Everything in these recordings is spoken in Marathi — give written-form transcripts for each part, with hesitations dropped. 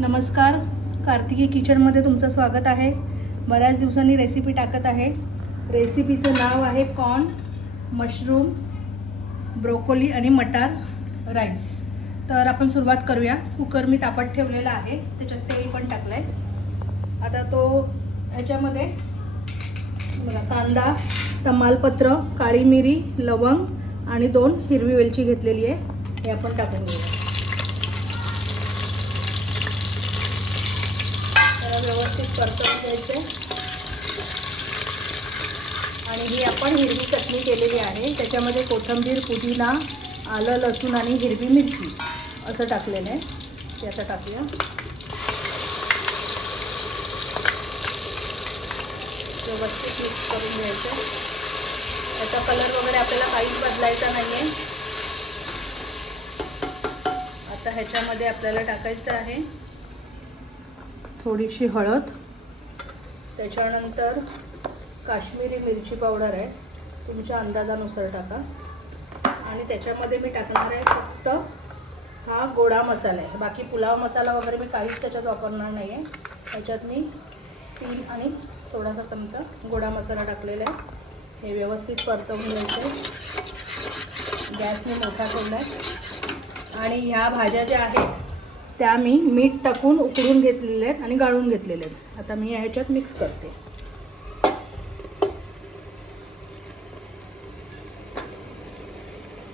नमस्कार, कार्तिकी किचनमध्ये तुमचं स्वागत आहे। बऱ्याच दिवसांनी रेसिपी टाकत आहे। रेसिपीचं नाव आहे कॉर्न, मशरूम, ब्रोकोली आणि मटार राईस। तर आपण सुरुवात करूया। कुकर मी तापत ठेवलेला आहे, त्याच्यात तेल पण टाकलंय। आता तो ह्याच्यामध्ये बघा कांदा, तमालपत्र, काळी मिरी, लवंग आणि 2 हिरवी वेलची घेतलेली आहे, हे आपण टाकून घेऊया। व्यवस्थित परतवून घ्यायचे आणि ही आपण हिरवी चटणी केलेली आहे, त्याच्यामध्ये कोथिंबीर, पुदिना, आलं, लसूण आणि हिरवी मिरची असं टाकलेलं आहे। ते आता टाकूया। व्यवस्थित मिक्स करून घ्यायचं। त्याचा कलर वगैरे आपल्याला काहीच बदलायचा नाही आहे। आता ह्याच्यामध्ये आपल्याला टाकायचं आहे थोडीशी हळद, त्याच्यानंतर काश्मीरी मिरची पावडर आहे, तुमच्या अंदाजानुसार टाका। आणि त्याच्यामध्ये मी टाकणार आहे फक्त हा गोडा मसाला आहे, बाकी पुलाव मसाला वगैरे मी काहीच त्याच्यात वापरणार नाही आहे। त्याच्यात मी 3 आणि थोडासा चमचा गोडा मसाला टाकलेला आहे। हे व्यवस्थित परतवून घ्यायचं। गॅस मी मोठा ठेवला आहे आणि ह्या भाज्या ज्या आहेत त्या मी मीठ टाकून उकळून घेतलेले आहेत आणि गाळून घेतलेले आहेत। आता मी ह्याच्यात मिक्स करते।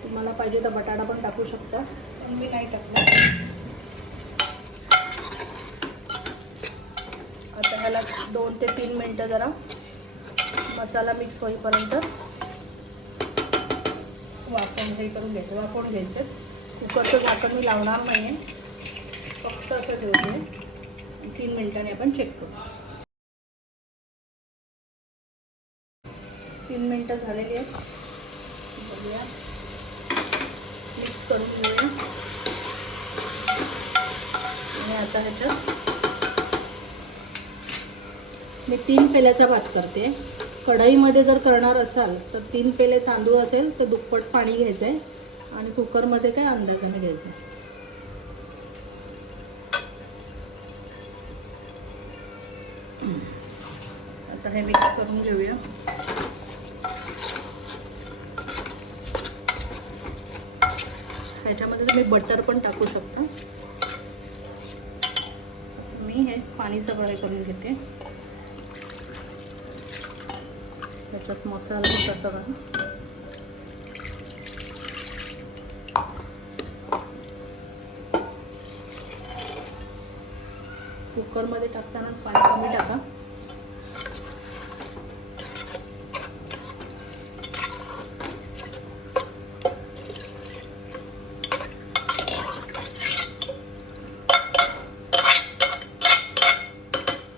तुम्हाला पाहिजे तर बटाटा पण टाकू शकता, पण मी नाही टाकला। आता ह्याला 2 ते 3 मिनिटं जरा मसाला मिक्स होईपर्यंत वाफवून घ्यायचं। कुकरचं झाकण मी लावणार नाही आहे, फक्त असं ठेवते। 3 मिनिटांनी आपण चेक करू। 3 मिनिटं झालेली आहेत, बघूया, मिक्स करून घेऊया। आणि आता ह्याच्यात मी 3 पेल्याचा भात करते। कढईमध्ये जर करणार असाल तर 3 पेले तांदूळ असेल तर दुप्पट पाणी घ्यायचं आहे आणि कुकरमध्ये काय अंदाजाने घ्यायचं आहे। आता हे मिक्स करून घेऊया। ह्याच्यामध्ये तुम्ही बटर पण टाकू शकता। मी हे पाणी सगळं करून घेते। त्याच्यात मसाला होता सगळा। कुकरमध्ये टाकताना पाणी कमी टाका।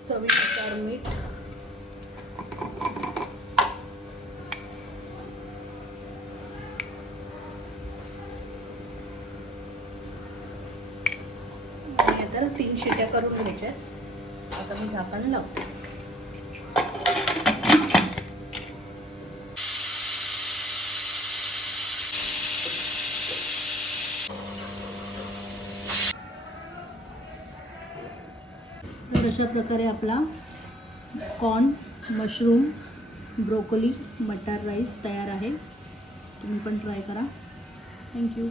चवीनुसार मीठ, आणि आता 3 शिट्या करून घ्यायच्या। आता मी झाकण लावते। तर अशा प्रकारे आपला कॉर्न, मशरूम, ब्रोकोली, मटार राईस तयार आहे। तुम्ही पण ट्राय करा। थँक्यू।